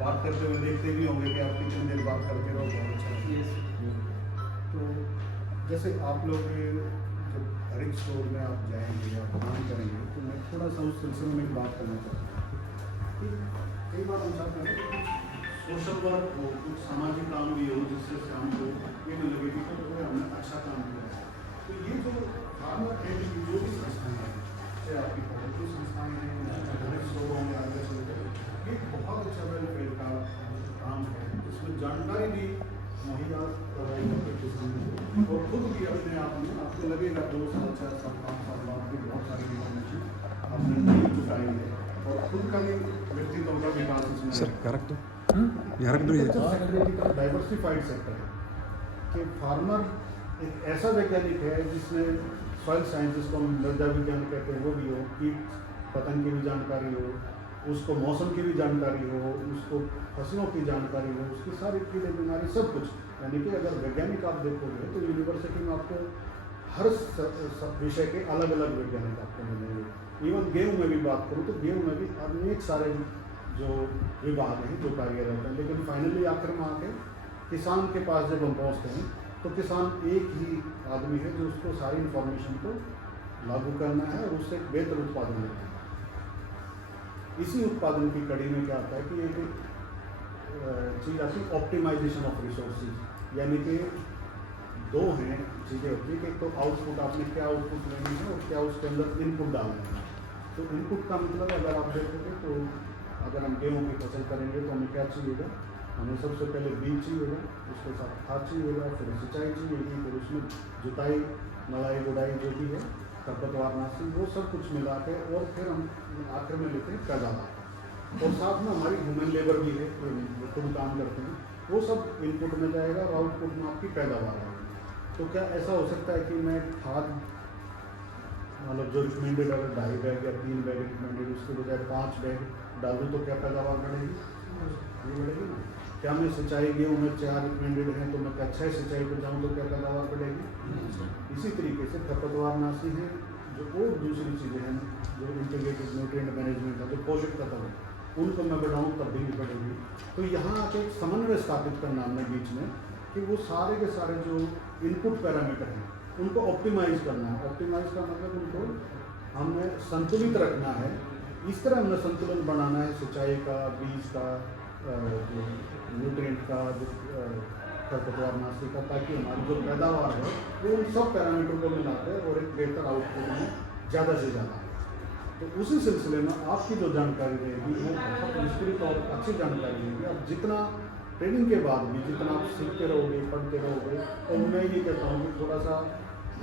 बात करते हुए देखते भी होंगे कि आप कितनी देर बात करते रहो, बहुत अच्छा लगता है। तो जैसे आप लोग जब हर एक स्टोर में आप जाएंगे या काम करेंगे, तो मैं थोड़ा सा उस सिलसिले में एक बात करना चाहता हूँ कि कई बार हम चाहते हैं कि कुछ सोशल वर्क हो, कुछ सामाजिक काम भी हो, जिससे हमको ये नहीं लगे कि तो हमने अच्छा काम किया है। तो ये जो फार्मर ट्रेडिंग जो भी संस्थाएं हैं, चाहे आपकी पॉलिटिकल संस्थाएं हैं, हर स्टोर होंगे आगे चलकर, ये बहुत अच्छा वेलफेयर का काम है, जिसमें जानकारी भी मुहैया कराई जाती है किसानों को, और खुद भी अपने आप में आपको लगेगा 2 साल 4 साल 5 साल बाद भी बहुत सारी इन्फॉर्मेशन आपने नहीं जुटाई है, और खुद का भी व्यक्तित्व का विकास इसमें सर है। करेक्ट यार डाइवर्सिफाइड सेक्टर है कि फार्मर एक ऐसा वैज्ञानिक है जिसने सॉइल साइंस, जिसको हम मृदा विज्ञान कहते हैं, वो भी हो, कीट पतंग की भी जानकारी हो, उसको मौसम की भी जानकारी हो, उसको फसलों की जानकारी हो, उसकी सारी कीड़े बीमारी सब कुछ। यानी कि अगर वैज्ञानिक आप देखोगे तो यूनिवर्सिटी में आपको हर विषय के अलग अलग वैज्ञानिक आपको मिलेंगे। इवन गेहूँ में भी बात करूँ तो गेहूँ में भी अनेक सारे जो विभाग हैं जो कार्यरत हैं, लेकिन फाइनली आखिर में आके किसान के पास जब हम पहुँचते हैं तो किसान एक ही आदमी है जो उसको सारी इन्फॉर्मेशन को लागू करना है और उससे एक बेहतर उत्पादन लेना है। इसी उत्पादन की कड़ी में क्या आता है कि एक चीज़ आती है ऑप्टिमाइजेशन ऑफ रिसोर्सेज, यानी कि 2 हैं चीज़ें होती है कि एक तो आउटपुट, आपने क्या आउटपुट लेनी है और क्या उसके अंदर इनपुट डालना है। तो इनपुट का मतलब अगर आप देखोगे तो अगर हम गेहूँ की फसल करेंगे तो हमें क्या चाहिएगा, हमें सबसे पहले बीज चाहिएगा, उसके साथ खाद चाहिएगा, फिर सिंचाई चाहिएगी, फिर उसमें जुताई नलाई गुड़ाई जो भी है, खरपतवारनाशी, वो सब कुछ मिला के और फिर हम आखिर में लेते हैं पैदावार। और साथ में हमारी ह्यूमन लेबर भी है जो खुद काम करते हैं, वो सब इनपुट में जाएगा और आउटपुट में आपकी पैदावार आएगी। तो क्या ऐसा हो सकता है कि मैं खाद मतलब जो रिकमेंडेड अगर 2.5 बैग या 3 बैग रिकमेंडेड, उसके बजाय 5 बैग डालूँ तो क्या पैदावार बढ़ेगी? नहीं बढ़ेगी ना। क्या मैं सिंचाई गेहूँ में 4 रिकमेंडेड हैं तो मैं क्या 6 सिंचाई पर जाऊँ तो क्या पैदावार बढ़ेगी? इसी तरीके से खरपतवारनाशी है जो और दूसरी चीज़ें हैं जो इंटीग्रेटेड न्यूट्रिएंट मैनेजमेंट है, जो पोषक तत्व है, उनको मैं बढ़ाऊँ तब भी बढ़ेगी। तो यहाँ आके एक समन्वय स्थापित करना हमने बीच में कि वो सारे के सारे जो इनपुट पैरामीटर हैं उनको ऑप्टिमाइज़ करना है। ऑप्टिमाइज़ का मतलब उनको हमने संतुलित रखना है। इस तरह हमने संतुलन बनाना है सिंचाई का, बीज का, जो न्यूट्रिएंट का, जो खरपतवारनाशी का, ताकि हमारी जो पैदावार है वो उन सब पैरामीटर को मिलाते हैं और एक बेहतर आउटपुट में ज़्यादा से ज़्यादा। तो उसी सिलसिले में आपकी जो जानकारी रहेगी वो बहुत विस्तृत और अच्छी जानकारी रहेगी। अब जितना ट्रेनिंग के बाद भी जितना आप सीखते रहोगे, पढ़ते रहोगे, और मैं ये कहता हूँ कि थोड़ा सा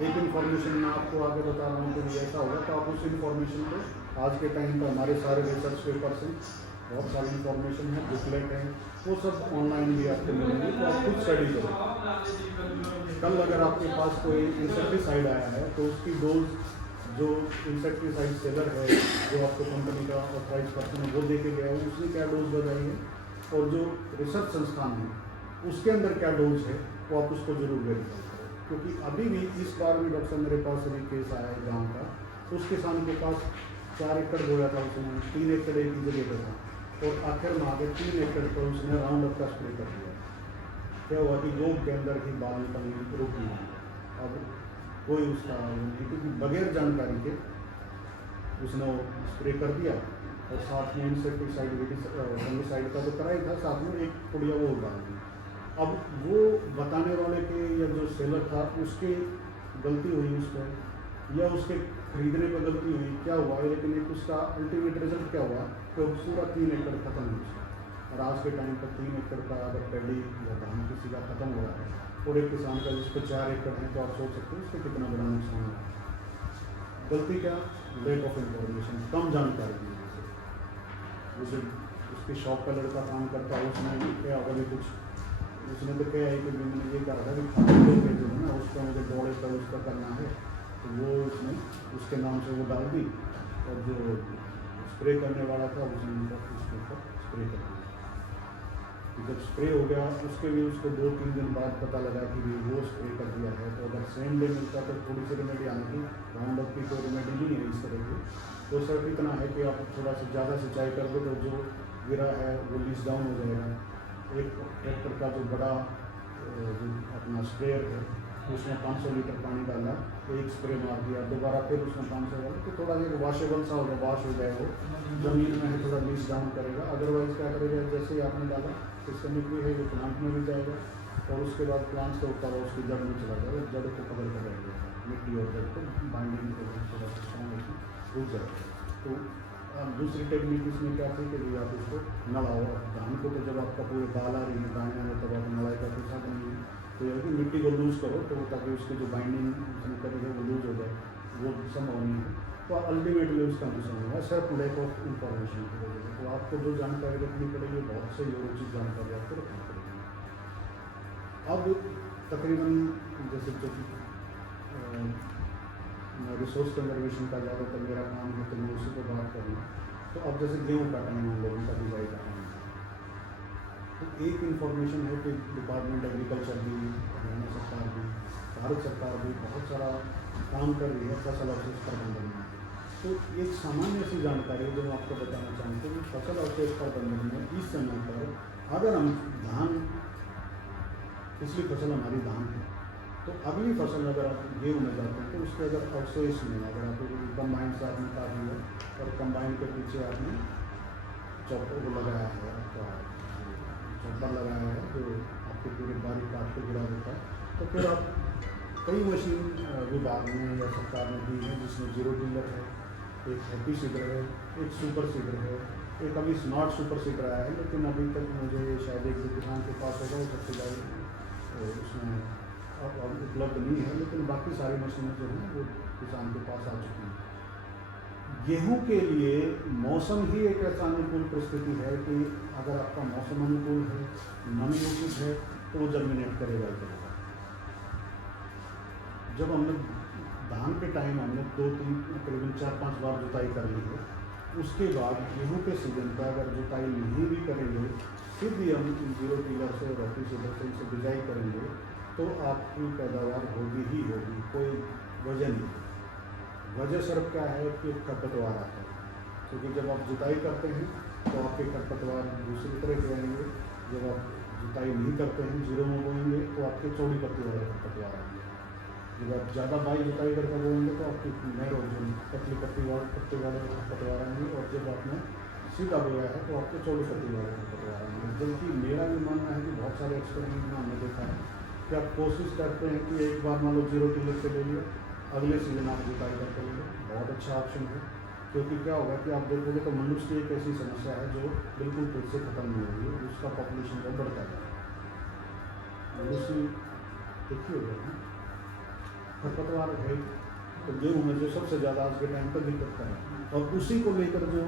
एक इन्फॉर्मेशन मैं आपको आगे बता रहा हूँ कि ऐसा होगा तो आप उस इन्फॉर्मेशन को, आज के टाइम पर हमारे सारे रिसर्च पेपर्स हैं, बहुत सारी इन्फॉर्मेशन है, बुकलेट है, वो सब ऑनलाइन भी आपको मिलेंगे, तो आप खुद स्टडी करो। कल अगर आपके पास कोई इंसेक्टिसाइड आया है तो उसकी डोज जो इंसेक्टिसाइड सेलर है, जो आपको कंपनी का ऑथराइज पर्सन है, वो दे के गया है, उसने क्या डोज बताई है, और जो रिसर्च संस्थान है उसके अंदर क्या डोज है, वो आप उसको जरूर वेरीफाई करें। क्योंकि अभी भी इस बार भी डॉक्टर मेरे पास अभी केस आया है गाँव का, उस किसान के पास 4 एकड़ बोया था उसने, 3 एकड़ एक ही जगह पर था, और आखिर में आगे 3 एकड़ पर उसने राउंड अप का स्प्रे कर दिया। क्या हुआ कि लोग के अंदर ही बाल निकलने रुक गई। अब कोई उसका क्योंकि बगैर जानकारी के उसने स्प्रे कर दिया, और साथ में इंसेक्टिसाइड फंगिसाइड का तो कराई था, साथ में एक पुड़िया वो डाल दी। अब वो बताने वाले के या जो सेलर था उसकी गलती हुई उस पर, या उसके खरीदने पर गलती हुई, क्या हुआ, लेकिन एक उसका अल्टीमेट रिजल्ट क्या हुआ कि पूरा 3 एकड़ खत्म हो गया। और आज के टाइम पर 3 एकड़ का अगर पैडी या धान किसी का खत्म हो रहा है और एक किसान का जिस पर 4 एकड़ है, तो आप सोच सकते हैं उसको कितना बड़ा नुकसान है। गलती क्या? लैक ऑफ इंफॉर्मेशन, कम जानकारी की वजह से। उसे उसकी शॉप का लड़का काम करता है, उसने क्या होगा भी कुछ, उसने तो क्या है कि मैंने ये कहा था कि खाने जो है ना उसका मुझे दौड़े पर उसका करना है, तो वो उसने उसके नाम से वो डाल दी, और जो स्प्रे करने वाला था उसने उसके ऊपर स्प्रे कर दिया। जब स्प्रे हो गया उसके लिए उसको 2-3 दिन बाद पता लगा कि वो स्प्रे कर दिया है। तो अगर सेम डे मिलता तो थोड़ी सी रेमेडी आनी थी, राउंड अप की कोई रेमेडी नहीं है इस तरह की। तो सिर्फ इतना है कि आप थोड़ा सा ज़्यादा सिंचाई कर दो तो जो गिरा है वो लीज डाउन हो जाएगा। एक ट्रैक्टर का जो बड़ा जो अपना स्प्रेयर है उसमें 500 लीटर पानी डाला, एक स्प्रे मार दिया, दोबारा फिर उसमें 500 डाला, तो थोड़ा एक वॉशेबल सा होगा, वॉश हो जाएगा, ज़मीन में है थोड़ा लीज डाउन करेगा। अदरवाइज क्या करेगा, जैसे ही आपने डाला सिस्टमिक भी है वो प्लांट में भी जाएगा और उसके बाद प्लांट से ऊपर उसकी जड़ में चला जाएगा, जड़ को पकड़ कर रहेगा, मिट्टी और जड़ को बाइंडिंग थोड़ा स्ट्रॉन्ग होगी रुक जाएगा। तो दूसरी टेक्निक इसमें क्या थी कि आप इसको नड़ाओ, धान को तो जब आपका पूरे बाल आ रही है दाने में तब आप नड़ाई का कुछ साधन नहीं है, तो यह कि मिट्टी को लूज़ करो तो ताकि उसकी जो बाइंडिंग उसने करी है वो लूज़ हो जाए, वो संभव नहीं है। तो अल्टीमेटली उसका नुकसान होगा सिर्फ लैक ऑफ इंफॉर्मेशन की वजह से। तो आपको जो जानकारी रखनी पड़ेगी बहुत से और उचित जानकारी आपको रखनी पड़ेगी। अब तकरीबन जैसे जो रिसोर्स कंजर्वेशन का ज़्यादातर मेरा काम है तो मैं उसी पर बात करूँगा। तो अब जैसे गेहूँ का टाइम हम लोगों का बिजाई का टाइम है, तो एक इन्फॉर्मेशन है कि डिपार्टमेंट एग्रीकल्चर भी, हरियाणा सरकार भी, भारत सरकार भी बहुत सारा काम कर रही है फसल अवशेष प्रबंधन में। तो एक सामान्य सी जानकारी जो मैं आपको बताना चाहूँगा कि फसल अवशेष प्रबंधन में इस समय पर अगर हम धान, पिछली फसल हमारी धान है, तो अगली फसल अगर आप गेहूँ में जाते हैं तो उसके अगर अवशेष में अगर आप कंबाइन से आपने काट लिया और कंबाइन के पीछे आपने चॉपर को लगाया है, आपका चॉपर लगाया है जो आपके पूरे बारीक काट के गिरा देता है, तो फिर आप कई मशीन विभाग में या सरकार ने दी है जिसमें 0 टिलर है, एक हैप्पी सीडर है, एक सुपर सीडर है, एक अभी स्मार्ट सुपर सीडर आया है, लेकिन अभी तक मुझे शायद एक दो किसान के पास होगा वो सबसे ज़्यादा उसमें अब उपलब्ध नहीं है, लेकिन बाकी सारी मशीनें जो हैं वो किसान के पास आ चुकी हैं। गेहूं के लिए मौसम ही एक ऐसा अनुकूल परिस्थिति है कि अगर आपका मौसम अनुकूल है, नमी उचित है, तो वो जर्मिनेट करेगा ही करेगा। जब हमने धान के टाइम हमने 2-3 करीबन 4-5 बार जुताई कर ली है, उसके बाद गेहूँ के सीजन पर अगर जुताई नहीं भी करेंगे, फिर भी हम 0 टिलर से और हैप्पी सीडर से बिजाई करेंगे तो आपकी पैदावार होगी ही होगी, कोई वजह नहीं। वजह सिर्फ क्या है कि खरपतवार आता है, क्योंकि जब आप जुताई करते हैं तो आपके खरपतवार दूसरी तरह के आएंगे, जब आप जुताई नहीं करते हैं, 0 में बोएंगे तो आपके चौड़ी पत्ती वाले खरपतवार आएंगे, जब आप ज़्यादा बाई जुताई करके बोएंगे तो आपकी नैरो जो पतली पत्ती वाले खरपतवार आएंगे, और जब आपने सीधा बोया है तो आपके चौड़ी पत्ती वाले खरपतवार आएंगे। जबकि मेरा भी मानना है कि बहुत सारे एक्सपेरिमेंट में हमने देखा है कि आप कोशिश करते हैं कि एक बार मान लो 0 टिलर से ले लिया, अगले सीजन आप जुताई करके ले लो, बहुत अच्छा ऑप्शन है। क्योंकि क्या होगा कि आप देखोगे तो मनुष्य की एक ऐसी समस्या है जो बिल्कुल फिर से खत्म नहीं होगी, उसका पॉपुलेशन जो बढ़ता है। मनुष्य देखिए होगा खरपतवार है तो गेहूँ में जो सबसे ज़्यादा आज के टाइम पर दिक्कत का है, और उसी को लेकर जो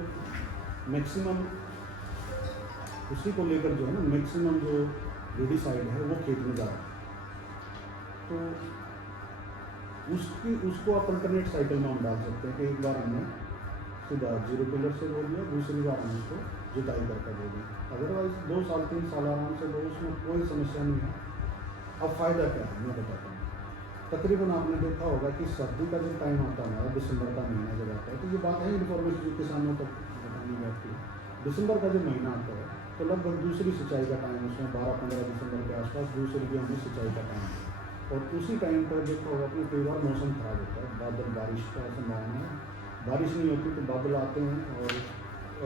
मैक्सिमम जो है ना मैक्सिमम जो रेडिसाइड है वो खेत में जा रहा है, तो उसको आप अल्टरनेट साइकिल में हम डाल सकते हैं कि एक बार हमने सीधा 0 टिलर से बो दिया, दूसरी बार हम उसको जुताई करके दे दी, अदरवाइज 2 साल 3 साल आराम से दो, उसमें कोई समस्या नहीं है। अब फ़ायदा क्या है मैं बताता हूँ। तकरीबन आपने देखा होगा कि सर्दी का जब टाइम आता है हमारा, दिसंबर का महीना जब आता है, तो ये बात है इन्फॉर्मेशन जो किसानों तक बतानी जाती है। दिसंबर का जब महीना आता है तो लगभग दूसरी सिंचाई का टाइम, उसमें 12-15 दिसंबर के आसपास दूसरी भी हमें सिंचाई का टाइम है, और उसी टाइम पर देखा होगा कि कई बार मौसम खराब होता है, बादल बारिश का संभावना है, बारिश नहीं होती तो बादल आते हैं और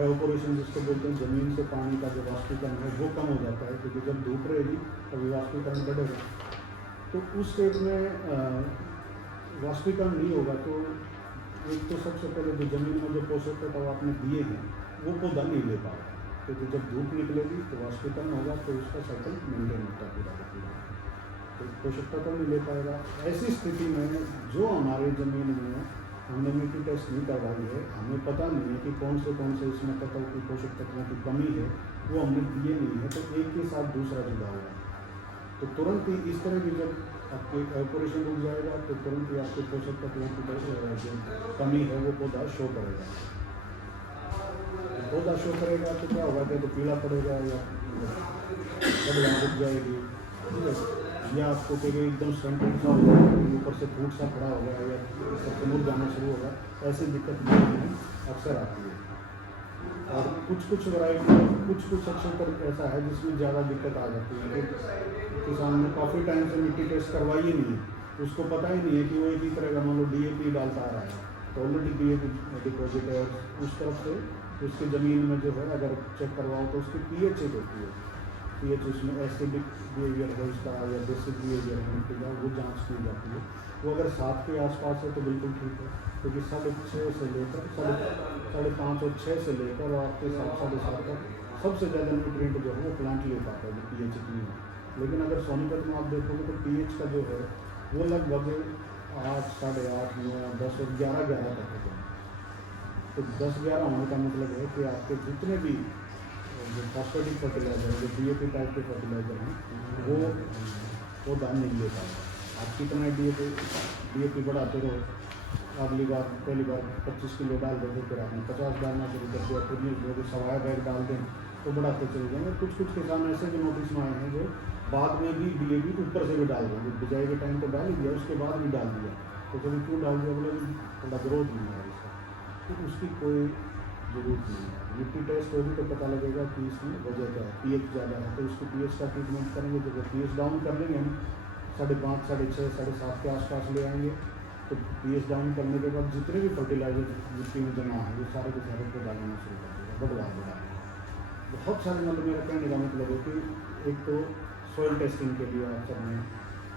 एवापोरेशन जिसको बोलते हैं, ज़मीन से पानी का जो वाष्पीकरण है वो कम हो जाता है, क्योंकि जब धूप रहेगी तभी वाष्पीकरण बढ़ेगा। तो उस स्टेज में वाष्पीकरण नहीं होगा तो एक तो सबसे पहले जो ज़मीन में जो पोषक तत्व आपने दिए हैं वो पौधा नहीं ले पाएगा, क्योंकि जब धूप निकलेगी तो वाष्पीकरण होगा तो उसका साइकिल मेंटेन होता है पूरा का पूरा, तो पोषक तत्व नहीं ले पाएगा। ऐसी स्थिति में जो हमारे ज़मीन में हमने मिट्टी टेस्ट नहीं करवाई है, हमें पता नहीं है कि कौन से इसमें तत्व की पोषक तत्वों की कमी है, वो हमने दिए नहीं है, तो एक के साथ दूसरा जुड़ा हुआ है, तो तुरंत ही इस तरह की जब आपके एवापोरेशन रुक जाएगा तो तुरंत ही आपके पोषक तत्वों की जो कमी है वो पौधा शो करेगा। पौधा शो करेगा तो क्या होगा, तो पीला पड़ेगा या बढ़िया रुक जाएगी, ठीक है, या आपको कहीं एकदम सेंट्रल सा हो जाएगा, ऊपर से फूट सा खड़ा हो गया या ऊपर से मुड़ जाना शुरू होगा, ऐसी दिक्कत अक्सर आती है। और कुछ वैरायटी कुछ सेक्शन पर ऐसा है जिसमें ज़्यादा दिक्कत आ जाती है कि किसान ने काफ़ी टाइम से मिट्टी टेस्ट करवाई ही नहीं है, उसको पता ही नहीं है कि वो एक ही तरह का मान लो DAP डालता आ रहा है, तो ऑलरेडी DAP डिपॉजिट है उस तरफ से उसकी ज़मीन में जो है अगर चेक करवाओ तो उसकी pH चेक होती है, pH उसमें एसिडिक बिहेवियर है उसका या बेसिक बिहेवियर है मिट्टी का, वो जाँच की जाती है। वो अगर 7 के आसपास है तो बिल्कुल ठीक है, क्योंकि 6.5 से लेकर 5.5 और 6 से लेकर आपके 7-7.5 तक सबसे ज़्यादा न्यूट्रिएंट जो है वो प्लांट ले पाता है जो pH इतनी है। लेकिन अगर सोनीपत में आप देखोगे तो pH का जो है वो लगभग 8, 8.5, 9, 10 और 11 तक होते हैं। तो 10-11 होने का मतलब है कि आपके जितने भी जो फॉस्फेटिक फर्टिलाइजर जो DAP टाइप के फर्टिलाइजर हैं वो दान नहीं ले पाएगा। आप कितना DAP बढ़ाते रहो, अगली बार पहली बार 25 किलो डाल देते, फिर आपने 50 डालना शुरू कर दिया, फिर नहीं लोग 1.25 बैग डाल दें तो बढ़ाते चले जाएंगे। कुछ किसान ऐसे भी नोटिस में आए हैं जो बाद में भी DAP ऊपर से भी डाल देंगे, बिजाई के टाइम तो डाल ही दिया, उसके बाद भी डाल दिया, तो कभी क्यों डाल दिया बोले थोड़ा ग्रोथ नहीं है इसका, तो उसकी कोई ज़रूरत नहीं है। मिट्टी टेस्ट होगी तो पता लगेगा कि इसमें वजह क्या है, pH ज़्यादा है तो उसकी pH का ट्रीटमेंट करेंगे, जब pH डाउन कर देंगे हम 5.5, 6.5, 7.5 के आसपास ले आएंगे, तो pH डाउन करने के बाद जितने भी फर्टिलाइजर मिट्टी में जमा है वो सारे के सारे को डालना शुरू कर देगा, बढ़ाएगा। बहुत सारे मतलब मेरा कहने का मतलब है कि एक तो सॉइल टेस्टिंग के लिए आप सबने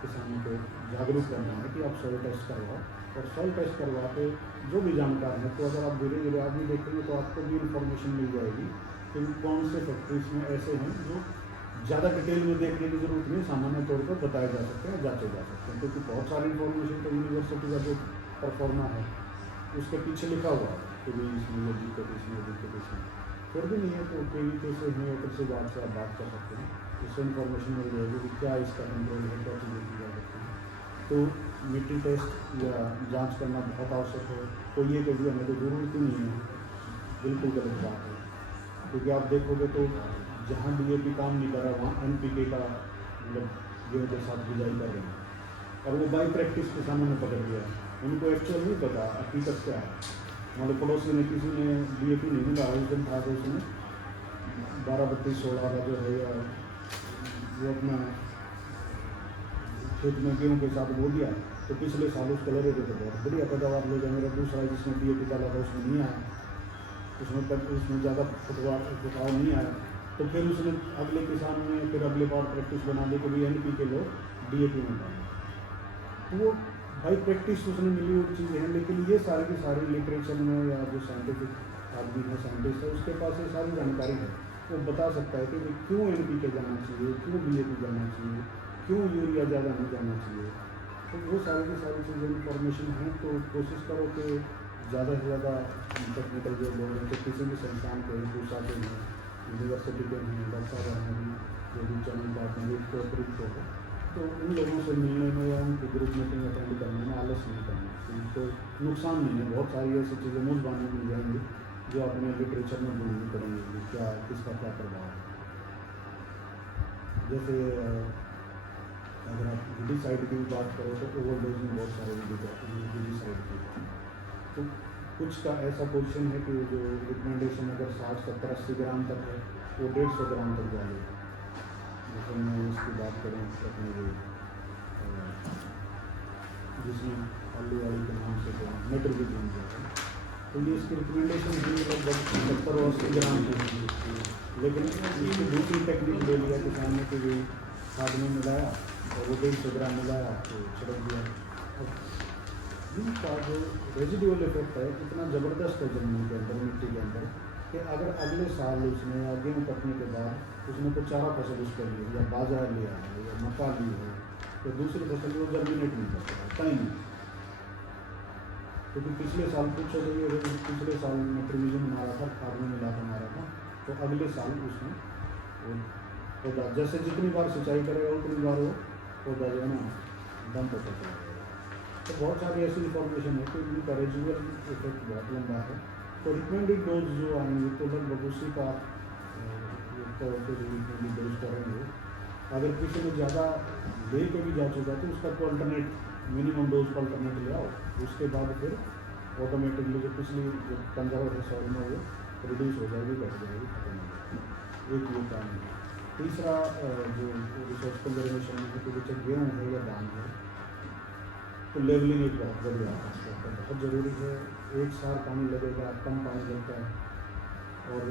किसानों को जागरूक करना है कि आप सॉइल टेस्ट करवाओ, और सॉइल टेस्ट करवा के जो भी जानकार है तो अगर आप धीरे धीरे आगे देखेंगे तो आपको भी इन्फॉर्मेशन मिल जाएगी कि कौन से फैक्ट्रीज में ऐसे हैं जो ज़्यादा डिटेल में देखने की जरूरत नहीं, सामान्य तौर पर बताए जा सकते हैं, जांचे जा सकते हैं, क्योंकि बहुत सारी इन्फॉर्मेशन तो यूनिवर्सिटी का जो परफॉर्मा है उसके पीछे लिखा हुआ है कि भाई इसमें ये दिक्कत इसमें फिर भी नहीं है, तो KVK से होम्योपैथी से बात कर सकते हैं, उससे इन्फॉर्मेशन मिल जाएगी कि क्या इसका कंट्रोल है, क्या चीज़ें की जा सकती हैं। तो मिट्टी टेस्ट या जांच करना बहुत आवश्यक है, तो ये कभी हमें तो ज़रूरत ही नहीं है, बिल्कुल गलत बात है, क्योंकि आप देखोगे तो जहाँ DAP काम नहीं कर रहा वहाँ NPK का मतलब गेहूँ के साथ बिजाई कर रहे हैं, और वो बाई प्रैक्टिस किसानों ने पकड़ लिया, उनको एक्चुअल नहीं पता हकीकत क्या है। हमारे पड़ोसी ने किसी ने DAP नहीं मिला, उस दिन था तो उसने 12-32-16 का जो है या वो अपना खेत में गेहूँ के साथ बो दिया, तो पिछले साल उसको लगे थे तो बहुत बढ़िया पैदावार ले जाए। मेरा दूसरा जिसमें DAP डाला था उसमें नहीं आया, उसमें ज़्यादा फुटवाव नहीं आया, तो फिर उसने अगले किसान ने फिर अगले बार प्रैक्टिस बना दी कि भाई NPK लो, DAP में डालो, तो वो भाई प्रैक्टिस उसने मिली हुई चीज़ें हैं। लेकिन ये सारी की सारी लिटरेचर में या जो साइंटिफिक आदमी है, साइंटिस्ट है, उसके पास ये सारी जानकारी है, वो बता सकता है कि भाई क्यों NPK जाना चाहिए, क्यों DAP जाना चाहिए, क्यों यूरिया ज़्यादा नहीं जाना चाहिए, तो वो सारी की सारी चीज़ें इन्फॉर्मेशन हैं। तो कोशिश करो कि ज़्यादा से ज़्यादा टेक्निकल जो लोग हैं, तो किसी भी संस्थान के पूछा के हैं, यूनिवर्सिटी के हैं, डॉक्टर हैं, जो भी चैनल पार्टनर इसको अतिरिक्त होगा, तो उन लोगों से मिलने में या उनकी ग्रुप मीटिंग अटेंड करने में आलस नहीं करना, उनको नुकसान नहीं है। बहुत सारी ऐसी चीज़ें मुझबानी मिल जाएंगी जो अपने लिटरेचर में ढूंढनी पड़ेंगी क्या किसका क्या प्रभाव है। जैसे अगर आप विडिसाइड की बात करो तो ओवरडोज में बहुत सारे विडिसाइड की, तो कुछ का ऐसा पोजीशन है कि जो रिकमेंडेशन अगर 60, 70, 80 ग्राम तक है वो 150 ग्राम तक जाएगा। जैसे मैं इसकी बात करें अपने जिसमें आलू वाली के नाम से नाइट्रोजन जाता है, तो ये इसकी रिकमेंडेशन है लगभग 70 और 80 ग्राम की, लेकिन इसकी दूसरी टेक्निक ले लिया किसान ने कि भाई खाद में मिलाया और वो 150 ग्राम मिलाया तो छिड़क दिया। अब इनका जो रेजिडुअल इफेक्ट है इतना ज़बरदस्त है ज़मीन के अंदर, मिट्टी के अंदर, कि अगर अगले साल उसने या गेहूँ कटने के बाद उसने कोई चारा फसल उसके लिए या बाजरा लिया है या मक्का ली है तो दूसरी फसल वो जर्मिनेट नहीं कर सकता कहीं नहीं, क्योंकि पिछले साल कुछ हो गई, अगर पिछले साल नाइट्रोजन मारा था, खाद में मिला कर मारा था, तो अगले साल उसमें वो पौधा जैसे जितनी बार सिंचाई करेगा उतनी बार वो पौधा जो है ना दम पर चलता रहेगा। तो बहुत सारी ऐसी इन्फॉर्मेशन है कि इनका रेजिडुअल इफेक्ट बहुत लंबा है। तो रिकमेंडेड डोज जो आएंगे तो लगभग उसी का रिकमेंडेड डोज करेंगे। अगर किसी ने ज़्यादा ले के भी जा चुका तो उसका तो अल्टरनेट मिनिमम डोज का अल्टरनेट ले आओ, उसके बाद फिर ऑटोमेटिकली जो पिछली जो कंजर्व है सॉइल में वो रिड्यूस हो जाएगी, घट जाएगी, खत्म हो जाएगी। एक ये काम है। तीसरा जो रिसोर्स कंजर्वेशन है, तो जैसे गेहूँ है या धान है, तो लेवलिंग एक बहुत बढ़िया आस्पेक्ट है, बहुत ज़रूरी है। एक सार पानी लगेगा, कम पानी लगता है और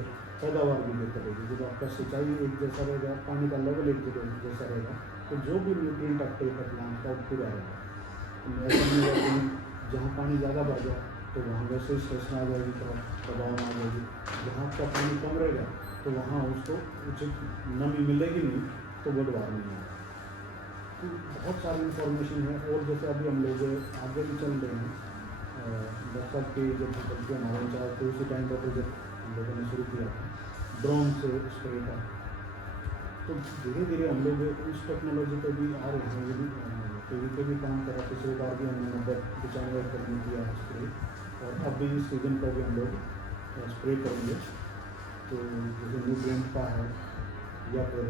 पैदावार भी बेहतर होगी। जब आपका सिंचाई एक जैसा रहेगा, पानी का लेवल एक जैसा रहेगा, तो जो भी न्यूट्रिएंट अपटेक है प्लांट का वो पूरा रहेगा। ऐसा नहीं है कि जहाँ पानी ज़्यादा बढ़ जाए तो वहाँ वैसे स्टेशन आ जाएगी, दबाव में आ जाएगी। जहाँ आपका पानी कम रहेगा तो वहाँ उसको उचित नमी मिलेगी नहीं, तो बढ़वार नहीं होगा। तो बहुत सारी इन्फॉर्मेशन है। और जैसे अभी हम लोग आगे भी चल रहे हैं, बरसात की जब बल्कि हमारे चाहे तो उसी टाइम पर जब हम लोगों ने शुरू किया था ड्रोन से स्प्रे का, तो धीरे धीरे हम लोग उस टेक्नोलॉजी पे भी आ रहे हैं। यदि टीवी पे भी काम करा, पिछले बार भी हमने 90-95 एकड़ में किया है स्प्रे, और अब भी इस सीजन पर भी हम लोग स्प्रे करेंगे। तो जैसे न्यूट्रिएंट का है, या फिर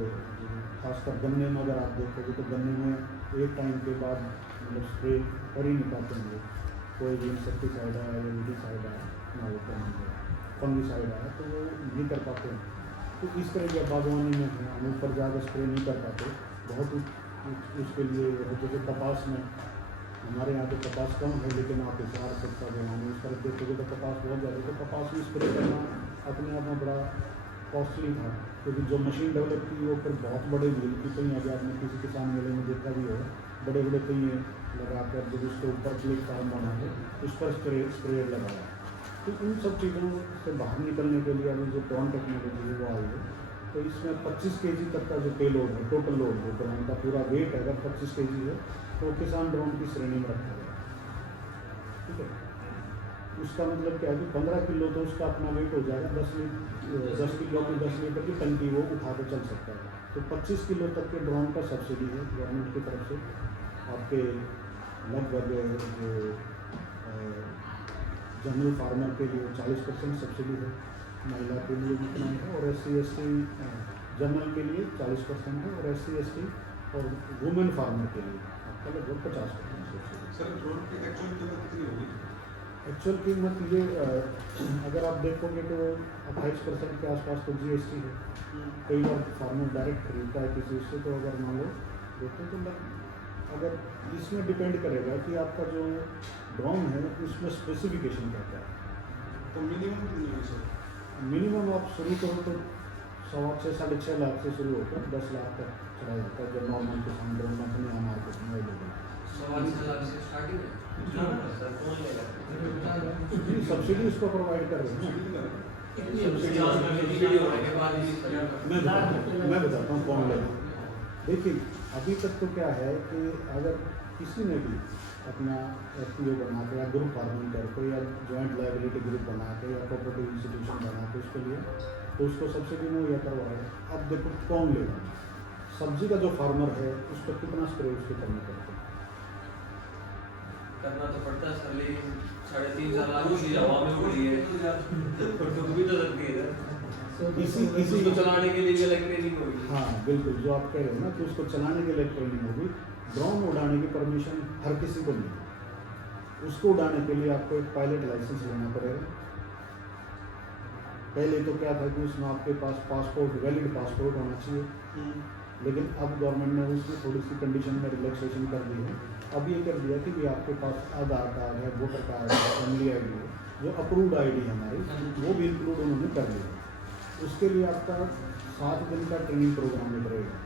खासकर गन्ने में अगर आप देखोगे तो गन्ने में एक टाइम के बाद मतलब स्प्रे कर ही नहीं पाते हैं लोग। कोई भी इंसेक्टिसाइड है या वीडिसाइड है ना, वो फंगिसाइड है, तो वो नहीं कर पाते हैं। तो इस तरह की बागवानी में हम ऊपर जाकर स्प्रे नहीं कर पाते। बहुत उसके लिए जैसे कपास में हमारे यहाँ तो कपास कम है, लेकिन आप हिसार सकता है हम उस तरफ देखोगे तो कपास बहुत ज़्यादा, तो कपास में स्प्रे करना अपने आप में बड़ा कॉस्टली था, क्योंकि जो मशीन डेवलप की वो फिर बहुत बड़े व्हील की कहीं अभी आपने किसी किसान मेले में देखा भी हो, बड़े बड़े पहिए लगाकर जब उसके ऊपर प्लेटफार्म बना है उस पर स्प्रेयर लगाया। तो उन सब चीज़ों से बाहर निकलने के लिए अभी जो ड्रोन टेक्नोलॉजी है वो आई है। तो इसमें 25 kg तक का जो पेलोड है, टोटल लोड है ड्रोन का, पूरा वेट अगर 25 kg है तो किसान ड्रोन की श्रेणी में रखा गया। ठीक है, उसका मतलब क्या है कि 15 किलो तो उसका अपना वेट हो जाएगा, 10 किलो की 10 लीटर की टंकी वो उठा के चल सकता है। तो 25 किलो तक के ड्रोन का सब्सिडी है गवर्नमेंट की तरफ से। आपके लगभग जो जनरल फार्मर के लिए 40% सब्सिडी है, महिला के लिए जितना है, और SC/ST जनरल के लिए 40% है, और SC/ST और वुमेन फार्मर के लिए आपका लगभग 50% सब्सिडी। सर ड्रोन की एक्चुअल कीमत कितनी होगी? एक्चुअल कीमत ये अगर आप देखोगे तो 28% के आसपास तो GST है। कई बार फार्मर डायरेक्ट खरीदता है किसी से, तो अगर मान लो देखते तो अगर इसमें डिपेंड करेगा कि आपका जो ड्रोन है उसमें स्पेसिफिकेशन क्या क्या है। तो मिनिमम कितनी होगी सर? मिनिमम आप शुरू करो तो 6.5 लाख से शुरू होकर 10 लाख तक चला जाता है, जो नॉर्मल किसान ड्रोन अपने यहाँ मार्केट में अवेलेबल है। 6.5 लाख से स्टार्टिंग है सर, कौन लेगा? जी सब्सिडी उसको प्रोवाइड कर रहे हैं। मैं बताता हूँ कौन लेगा। देखिए अभी तक तो क्या है कि अगर किसी ने भी अपना FPO बना के या ग्रुप फार्मिंग करके या जॉइंट लायबिलिटी ग्रुप बना के या कोऑपरेटिव इंस्टीट्यूशन बना के उसके लिए, तो उसको सब्सिडी मुहैया करवा रहे हैं। अब देखो कौन लेगा, सब्जी का जो फार्मर है उसको कितना स्प्रे उसके करना पड़ता है? करना तो पड़ता है सर, लेकिन 3.5 लाख की हवा में उड़ी है तो डूब भी तो सकती है इसी को चलाने के लिए अलग ट्रेनिंग होगी। हाँ बिल्कुल, जो आप कह रहे हो ना कि उसको चलाने के लिए ट्रेनिंग होगी। ड्रोन उड़ाने की परमिशन हर किसी को नहीं है। उसको उड़ाने के लिए आपको एक पायलट लाइसेंस लेना पड़ेगा। पहले तो क्या था कि उसमें आपके पास पासपोर्ट, वैलिड पासपोर्ट होना चाहिए, लेकिन अब गवर्नमेंट ने उसमें थोड़ी सी कंडीशन में रिलैक्सेशन कर दी है। अब ये कर दिया कि आपके पास आधार कार्ड है, वोटर कार्ड है, फैमिली ID है, जो अप्रूव्ड ID है हमारी, वो भी इंक्लूड उन्होंने कर दिया। उसके लिए आपका 7 दिन का ट्रेनिंग प्रोग्राम रहेगा।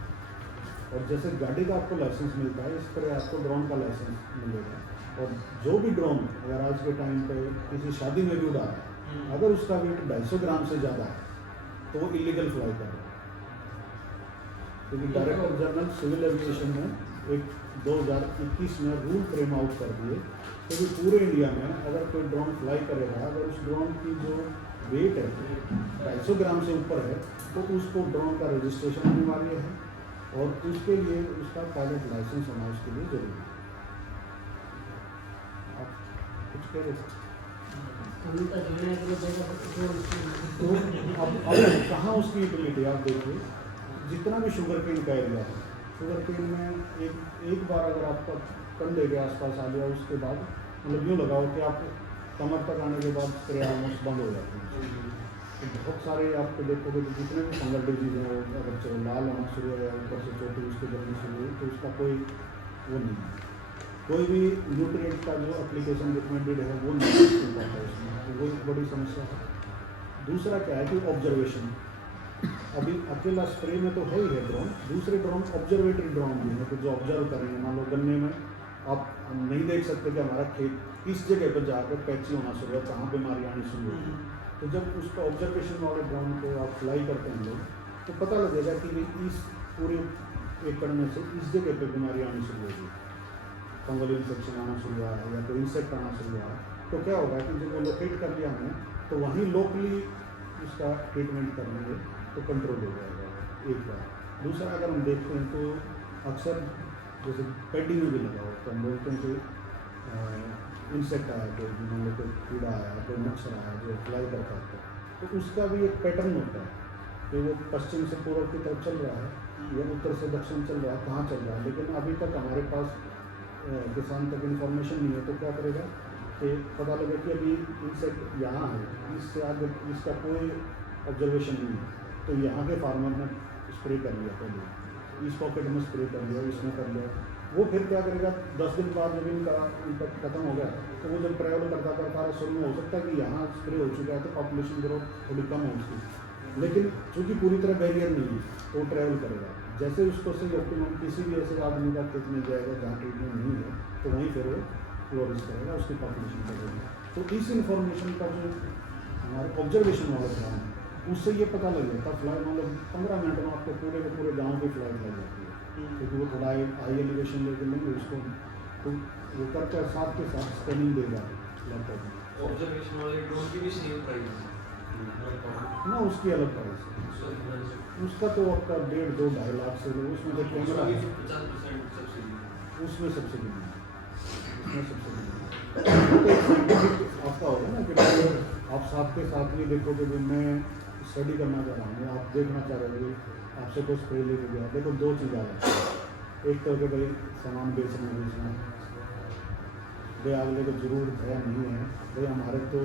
और जैसे गाड़ी का आपको लाइसेंस मिलता है, इस तरह आपको ड्रोन का लाइसेंस मिलेगा। और जो भी ड्रोन अगर आज के टाइम पे किसी शादी में भी उड़ा है, अगर उसका वेट 250 ग्राम से ज़्यादा है तो वो इलीगल फ्लाई कर रहा है। क्योंकि डायरेक्टर जनरल सिविल एविएशन ने एक 2021 में रूल फ्रेम आउट कर दिए, क्योंकि पूरे इंडिया में अगर कोई ड्रोन फ्लाई करेगा, अगर उस ड्रोन की जो वेट है 250 ग्राम से ऊपर है, तो उसको ड्रोन का रजिस्ट्रेशन अनिवार्य है, और उसके लिए उसका पायलट लाइसेंस होना उसके लिए जरूरी है। आप कुछ कह रहे थे? तो अब कहाँ उसकी यूटिलिटी आप देखिए, जितना भी शुगर केन का एरिया है, शुगर केन में एक बार अगर आपका कंधे के आसपास आ गया, उसके बाद मतलब यूँ लगाओ कि आप कमर तक आने के बाद स्प्रे ऑलमोस्ट बंद हो जाती है। तो बहुत सारे आपको देखोगे तो जितने भी फंगल डिजीज हैं वो अगर चलो लाल होना शुरू हो गया ऊपर से चोटी उसके जलनी शुरू हुई तो उसका कोई वो नहीं है, कोई भी न्यूट्रिएंट का जो एप्लीकेशन रिकमेंडेड है वो नहीं हो पाता है उसमें, तो वो एक बड़ी समस्या है। दूसरा क्या है कि ऑब्जर्वेशन, अभी अकेला स्प्रे में तो है ही है ड्रोन, दूसरे ड्रोन ऑब्जर्वेटरी ड्रोन भी है तो जो ऑब्जर्व करेंगे। मान लो गन्ने में आप नहीं देख सकते कि हमारा खेत किस जगह पर जाकर पैची होना शुरू है, कहाँ बीमारी आनी शुरू होगी, तो जब उसका ऑब्जर्वेशन वाले ड्रोन को आप फ्लाई करते हैं लोग तो पता लगेगा कि भाई इस पूरे एकड़ में से इस जगह पे बीमारी आनी शुरू होगी, फंगल इन्फेक्शन आना शुरू हुआ है या कोई इंसेक्ट आना शुरू हुआ है, तो क्या होगा कि जब वो लोकेट कर लिया हमने तो वहीं लोकली उसका ट्रीटमेंट कर लेंगे तो कंट्रोल हो जाएगा एक बार। दूसरा अगर हम देखते हैं तो अक्सर जैसे पेडी में भी लगा हो तो हम बोलते हैं कि इंसेक्ट आया, कोई मान लो कोई कीड़ा आया, कोई मच्छर आया जो फ्लाई करता है, तो उसका भी एक पैटर्न होता है कि वो पश्चिम से पूर्व की तरफ चल रहा है या उत्तर से दक्षिण चल रहा है, कहाँ चल रहा है, लेकिन अभी तक हमारे पास किसान तक इन्फॉर्मेशन नहीं है। तो क्या करेगा कि पता लगे कि अभी इंसेक्ट यहाँ है, इससे आगे इसका कोई ऑब्जर्वेशन नहीं है, तो यहाँ के फार्मर ने स्प्रे कर लिया, पहले इस पॉकेट में स्प्रे कर लिया, इसमें कर लिया, वो फिर क्या करेगा 10 दिन बाद जब इनका इम्पैक्ट खत्म हो गया तो वो जब ट्रैवल करता करता शुरू में हो सकता है कि यहाँ स्प्रे हो चुका है तो पॉपुलेशन ग्रोथ थोड़ी कम हो उसकी, लेकिन चूँकि पूरी तरह बैरियर नहीं है तो वो ट्रैवल करेगा। जैसे उसको सही ऑप्टिमम किसी भी ऐसे आदमी का खेत मिल जाएगा जहाँ ट्रीटमेंट नहीं है तो वहीं फिर वो फ्लोरिश करेगा, उसकी पॉपुलेशन बढ़ेगी। तो इस इंफॉर्मेशन का जो हमारे ऑब्जर्वेशन वाला ध्यान है उससे ये पता लग जाता है फ्लाइट, मतलब 15 मिनट में आपको पूरे के पूरे गाँव की फ्लाइट लग जाती है, क्योंकि वो थोड़ा हाई एलिवेशन लेके लेंगे उसको, तो वो करके साथ के साथ स्कैनिंग देगा लैपटॉप में। ऑब्जर्वेशन वाले ड्रोन की भी सेम प्राइस ना उसकी अलग प्राइस है, उसका तो आपका 1.5-2-2.5 लाख से लो, उसमें जो कैमरा है 50% सब्सिडी, उसमें सब्सिडी नहीं है, उसमें सब्सिडी नहीं है। तो एक साइंटिफिक आपका होगा ना कि भाई आप साथ के साथ भी देखोगे कि मैं स्टडी करना चाह रहा हूँ, आप देखना चाह रहे हो, आपसे कोई स्प्रे लेके गया, देखो दो चीज़ आ जाती है, एक तो कि भाई सामान बेचना भाई अगले को जरूरत है नहीं है, भाई हमारे तो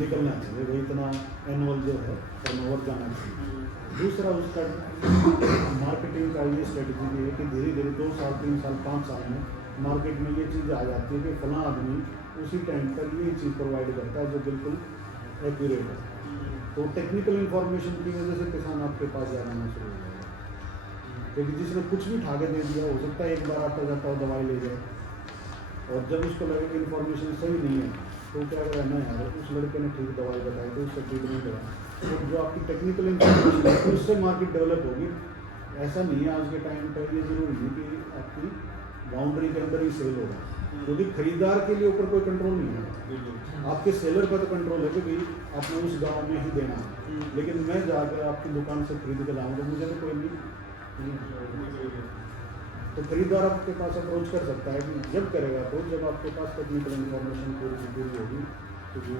निकलना चाहिए भाई, इतना एनुअल जो है टर्नओवर जाना चाहिए। दूसरा उसका मार्केटिंग का ये स्ट्रेटजी भी है कि धीरे धीरे 2 साल 3 साल 5 साल में मार्केट में ये चीज़ आ जाती है कि फलां आदमी उसी टाइम पर ये चीज़ प्रोवाइड करता है जो बिल्कुल एक्यूरेट है, तो टेक्निकल इन्फॉर्मेशन की वजह से किसान आपके पास ज़्यादा आना शुरू हो जाएगा, क्योंकि जिसने कुछ भी ठाके दे दिया हो सकता है एक बार आता जाता हो दवाई ले जाए, और जब उसको लगे कि इन्फॉर्मेशन सही नहीं है तो क्या करेगा, नहीं यार उस लड़के ने ठीक दवाई बताई तो उससे ट्रीटमेंट करा, तो जो आपकी टेक्निकल इन्फॉर्मेशन है उससे मार्केट डेवलप होगी। ऐसा नहीं है आज के टाइम पर ये ज़रूरी नहीं कि आपकी बाउंड्री के अंदर ही सेल होगा, क्योंकि खरीदार के लिए ऊपर कोई कंट्रोल नहीं है, आपके सेलर पर तो कंट्रोल है कि भाई आपने उस गांव में ही देना है, लेकिन मैं जाकर आपकी दुकान से खरीद कर लाऊंगा मुझे तो कोई नहीं, तो खरीदार आपके पास अप्रोच कर सकता है कि जब करेगा अप्रोच जब आपके पास टेक्निकल इन्फॉर्मेशन पूरी होगी तो जो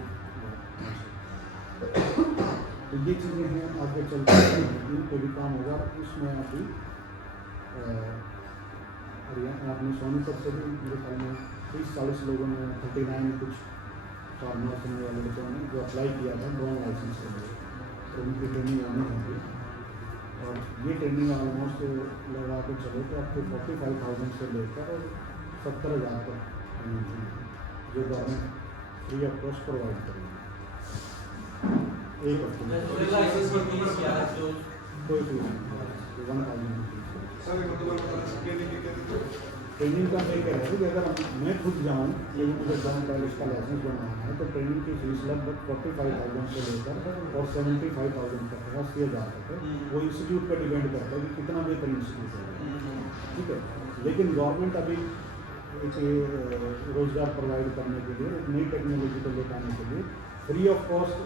तो ये चीज़ें हैं आगे चलते हैं इन कोई भी काम होगा उसमें अभी आपने सोनीपत से भी मेरे ख्याल में 30-40 लोगों ने 39 कुछ फार्मर्स ने लड़कों ने जो अप्लाई किया था ड्रोन लाइसेंस के लिए, तो उनकी ट्रेनिंग आनी होगी, और ये ट्रेनिंग ऑलमोस्ट लगा के चलो तो आपको 45,000 से लेकर और 70,000 तक ट्रेनिंग होगी जो government free of cost provide करेगी एक हफ्ते में, लाइसेंस पर फीस क्या है जो कोई फीस नहीं, 1,000 सर ट्रेनिंग के कितने ट्रेनिंग का मैं कह रहा हूँ कि अगर मैं खुद जाऊँ लेकिन मुझे ड्रोन पायलट का लाइसेंस बनवाना है तो ट्रेनिंग की फीस लगभग 45,000 से लेकर और 75,000 तक है, 80,000 तक है, वो इंस्टीट्यूट पर डिपेंड करता है कि कितना बेहतर इंस्टीट्यूट है, ठीक है। लेकिन गवर्नमेंट अभी एक रोज़गार प्रोवाइड करने के लिए एक नई टेक्नोलॉजी को लेकर आने के लिए free of cost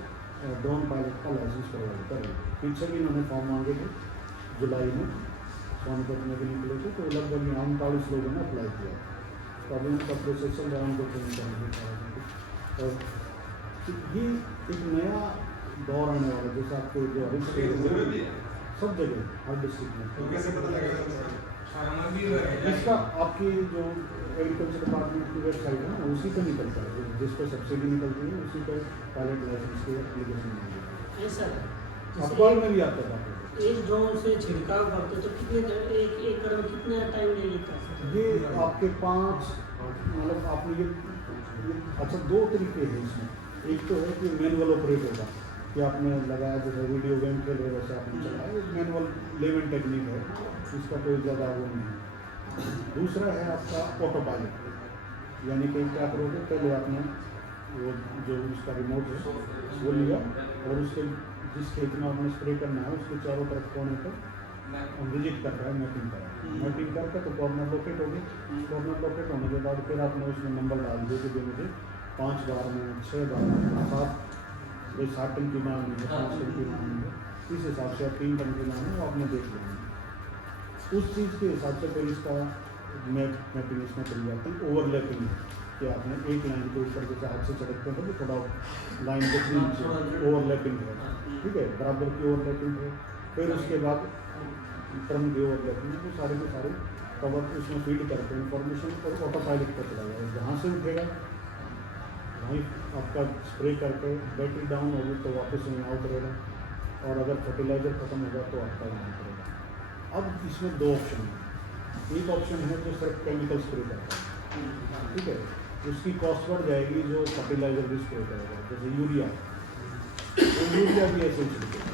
drone pilot का लाइसेंस प्रोवाइड कर रहे हैं। पीछे भी इन्होंने फॉर्म मांगे थे जुलाई में, सोनीपत में भी निकले थे, तो लगभग 39 लोगों ने अप्लाई किया, तो अभी उनका प्रोसेस चल रहा है, उनको ट्रेनिंग करने और ये एक नया दौर आने वाला है जैसे आपको जो हर सब जगह हर डिस्ट्रिक्ट में, तो कैसे पता लगेगा इसका आपकी जो एग्रीकल्चर डिपार्टमेंट की वेबसाइट है ना उसी पर निकलता है, जिस पर सब्सिडी निकलती है उसी पर पायलट लाइसेंस की एप्लीकेशन मिलेगी। ऐसा है अखबार में भी आता था। एक ड्रोन से छिड़काव करते तो कितने एक एकड़ में कितना टाइम ले लेता है? ये आपके 5 मतलब आपने ये अच्छा 2 तरीके हैं इसमें। एक तो है कि मैनुअल ऑपरेट होगा कि आपने लगाया जैसे वीडियो गेम खेल रहे वैसे आपने चलाया, एक मैनुअल लेवन टेक्निक है, इसका कोई ज़्यादा वो नहीं है। दूसरा है आपका ऑटो पायलट, यानी कि क्या करोगे, पहले आपने वो जो उसका रिमोट है वो लिया और उसके जिस खेत में आपने स्प्रे करना है उसके चारों तरफ कोने पर विजिट कर रहा है, मैपिंग कर रहा है। मैपिंग करके तो कॉर्नर लोकेट होगी, कॉर्नर लोकेट होने के बाद फिर आपने उसमें नंबर डाल दिए कि मुझे 5 बार में 6 बार में 7 टन की मांग है, 5 टन की मांग है, इस हिसाब से आप 3 टन की मांग है वो आपने देख लेंगे। उस चीज़ के हिसाब से फिर इसका मैपिंग इसमें चली जाती है। ओवरलैपिंग कि आपने एक लाइन के ऊपर जैसे हाथ से चढ़कते हैं तो थोड़ा लाइन के बीच ओवरलैपिंग है, ठीक है, बराबर की ओवरलैपिंग है। फिर उसके बाद टर्म की ओवरलैपिंग है, वो सारे के सारे कवर उसमें फीड करके इन्फॉर्मेशन और ऑटो पायलट पर चला जाएगा। जहाँ से उठेगा वहीं आपका स्प्रे करके बैटरी डाउन होगी तो वापस वहीं आउट रहेगा, और अगर फर्टिलाइजर खत्म होगा तो आपका वहाँ करेगा। अब इसमें 2 ऑप्शन हैं। एक ऑप्शन है जो सिर्फ केमिकल स्प्रे करता है, ठीक है, उसकी कॉस्ट बढ़ जाएगी जो फर्टिलाइजर भी स्प्रे करेगा, जैसे यूरिया, तो यूरिया भी ऐसे छिड़केगा।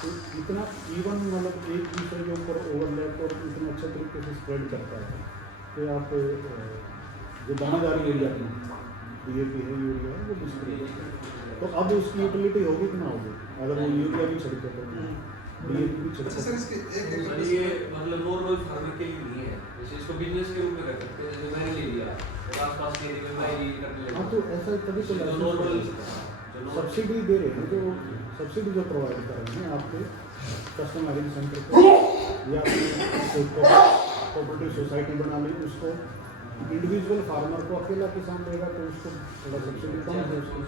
तो इतना इवन मतलब एक दूसरे के ऊपर ओवरलैप और इतना अच्छे तरीके से स्प्रेड करता है कि आप जो दानेदार यूरिया DAP है, यूरिया है, वो भी स्प्रे करता है। तो अब उसकी यूटिलिटी होगी कि ना होगी अगर वो यूरिया भी छिड़के तो DAP भी अच्छा सर, छिड़के। इसके एक सर एक ये मतलब नॉर्मल फार्मिंग के लिए नहीं है, जैसे इसको बिजनेस के रूप में कर सकते हैं, जैसे मैंने ले लिया और आसपास के एरिया में मैं ये करने लगा। हाँ, तो ऐसा तभी तो जो नॉर्मल सब्सिडी दे रहे हैं, जो सब्सिडी जो प्रोवाइड कर रहे हैं आपके कस्टमर सेंटर को, या कोई कोऑपरेटिव सोसाइटी बना ली, उसको इंडिविजुअल फार्मर को अकेला किसान देगा तो उसको थोड़ा सब्सिडी कम है उसको,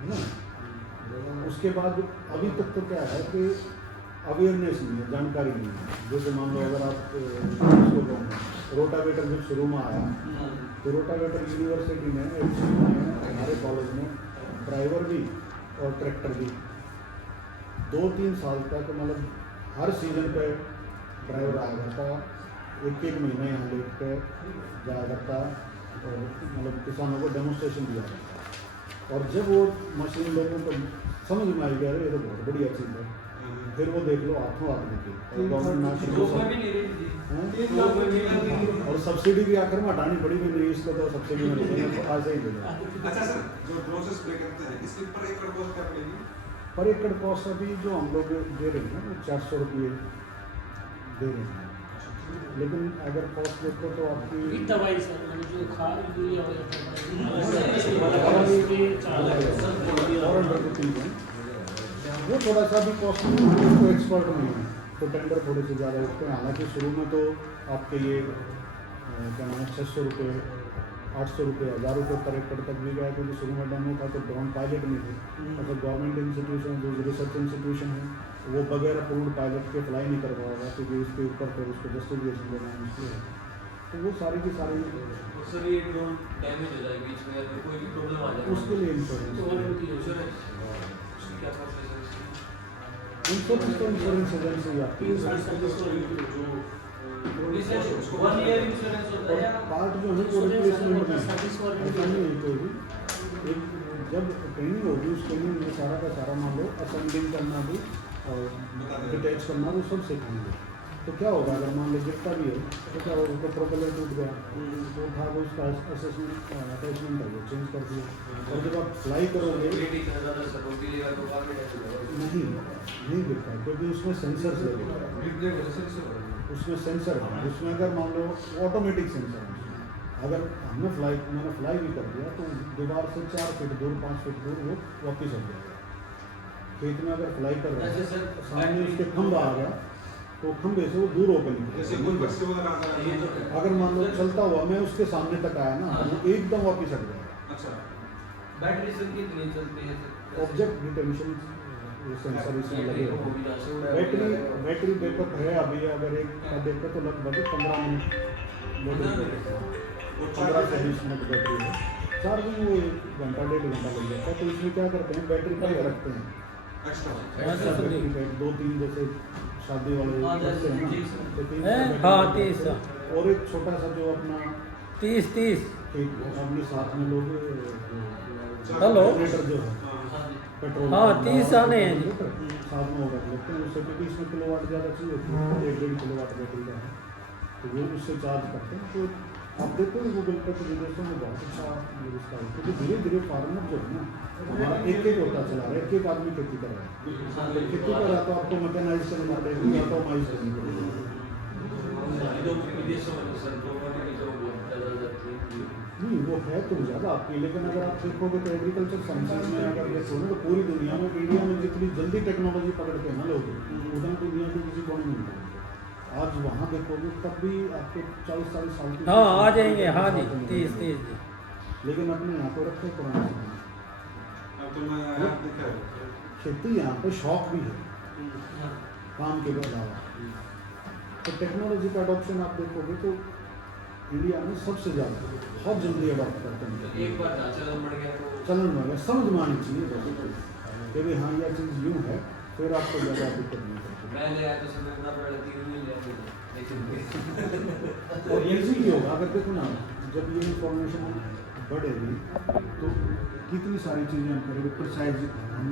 है ना। उसके बाद अभी तक तो क्या है कि अवेयरनेस नहीं है, जानकारी नहीं है। जैसे मान लो अगर आप इसको रोटावेटर जब शुरू में आया तो रोटावेटर यूनिवर्सिटी में हमारे कॉलेज में ड्राइवर भी और ट्रैक्टर भी 2-3 साल तक मतलब हर सीजन पे ड्राइवर आया करता, एक महीना यहाँ लेट के जाया करता और मतलब किसानों को डेमोस्ट्रेशन दिया करता। और जब वो मशीन लोगों को समझ में आई गया ये तो बहुत बढ़िया चीज़ है, फिर वो देख लो हाथों हाथ निकली और गवर्नमेंट और सब्सिडी भी आखिर में हटानी पड़ी कि नहीं, इसको तो सब्सिडी में नहीं आज ही दे। अच्छा सर, जो ड्रोन से स्प्रे करते हैं इसके ऊपर एकड़ कॉस्ट क्या पड़ेगी? पर एकड़ कॉस्ट अभी जो हम लोग दे रहे हैं वो 400 रुपये दे रहे हैं, लेकिन अगर कॉस्ट देखो तो आपकी दवाई सर मतलब जो खाद यूरिया वो थोड़ा सा भी कॉस्ट को एक्सपर्ट नहीं है तो टेंडर थोड़े से ज़्यादा उठते हैं। हालांकि शुरू में तो आपके ये क्या नाम है 600 रुपये 800 रुपये 1000 रुपये पर एकड़ तक भी गया, क्योंकि शुरू में डेमो था तो ड्रोन पायलट नहीं थे। मतलब गवर्नमेंट इंस्टीट्यूशन जो रिसर्च इंस्टीट्यूशन है वो बगैर अप्रूव्ड पायलट के फ्लाई नहीं कर पाएगा, क्योंकि उसके ऊपर फिर उसको जस्टिफिकेशन देना मुश्किल है। तो वो सारी की सारी सर ये ड्रोन डैमेज हो जाए बीच में या फिर कोई भी प्रॉब्लम आ जाए उसके लिए इंश्योरेंस क्या प्रोसेस है इसकी? इंश्योरेंस तो इंश्योरेंस एजेंसी आती है और पार्ट जो है वो रिप्लेसमेंट में ऐसा नहीं है कोई भी। एक जब ट्रेनिंग होगी उस ट्रेनिंग में सारा का सारा मान लो असेंबलिंग करना भी और डिटैच करना वो सब सिखाएंगे। तो क्या होगा अगर मान लो गिरता भी है तो क्या होगा, उसका प्रोपेलर टूट गया तो उठा के उसका असेसमेंट अटैचमेंट है वो चेंज कर दिया, और जब आप फ्लाई करोगे नहीं गिरता क्योंकि उसमें सेंसर लगे, उसमें सेंसर है, उसमें अगर मान लो ऑटोमेटिक सेंसर है। अगर मैंने फ्लाई भी कर दिया तो दीवार से 4 फीट दूर 5 फीट दूर वो वापस हो जाएगा। खेत में अगर फ्लाई कर रहा है सामने उसके खंभा आ गया तो खंभे से वो दूर होकर जैसे कोई बस से उधर आता है, अगर मान लो चलता हुआ मैं उसके सामने तक आया ना वो एकदम वापस हट जाएगा। अच्छा बैटरी से कितनी चलती है? ऑब्जेक्ट डिटेंशन सेंसर इसमें लगे हैं। बैटरी बैकअप है अभी, अगर एक का देखो तो लगभग 15 मिनट 15 से 20 मिनट बैटरी है। चार्जिंग वो 1 घंटा 1.5 घंटा लग जाता है। तो इसमें क्या करते हैं, बैटरी पैक रखते हैं, एक्स्ट्रा एक्स्ट्रा बैटरी पैक 2-3 जैसे शादी वाले रखते हैं ना, तो 3 हाँ 30 और एक छोटा सा जो अपना 30 एक अपने साथ में लोग हेलो जनरेटर जो है पेट्रोल हाँ 30 आने हैं जी। साथ में वो रख लेते हैं, उससे क्योंकि इसमें किलोवाट ज़्यादा चाहिए होती है, 1-1.5 किलोवाट बैटरी का है, तो वो उससे चार्ज करते हैं। तो आप देखो गूगल पे तो विदेशों में बहुत अच्छा मतलब इसका है, क्योंकि धीरे धीरे फार्मर जो है ना हमारा एक होता चला रहा है, एक आदमी खेती कर रहा है, खेती कर रहा है तो आपको मैकेनाइज करना पड़ेगा, ऑटोमाइज करनी पड़ेगी। विदेशों में तो सर रोबोटिक की जॉब बहुत ज़्यादा जाती है। नहीं वो है तो ज़्यादा आपकी, लेकिन अगर आप देखोगे तो एग्रीकल्चर साइंसेज में अगर देखोगे तो पूरी दुनिया में, इंडिया में जितनी जल्दी टेक्नोलॉजी पकड़ते हैं ना लोग, उतना दुनिया के किसी को नहीं मिलता। आज वहाँ देखोगे तब भी आपको 40-40 साल की हाँ आ जाएंगे हाँ जी 30 जी। लेकिन अपने यहाँ को रखे पुराने समय। अब तो मैं आप देखा है खेती यहाँ पे शौक भी है काम के अलावा। तो टेक्नोलॉजी का अडॉप्शन आप देखोगे तो इंडिया में सबसे ज़्यादा बहुत जल्दी अडॉप्ट करते हैं। एक बार ढांचा बढ़ गया तो चलन में समझ में आनी चाहिए कि भाई हाँ यह चीज़ यूँ है, फिर आपको ज़्यादा दिक्कत नहीं करती। मैं ले आया तो समझना पड़ा 3 दिन ले लेकिन और ईजी भी होगा अगर देखो ना, जब ये इंफॉर्मेशन बढ़ेगी तो कितनी सारी चीज़ें हम करेंगे, प्रिसाइज हम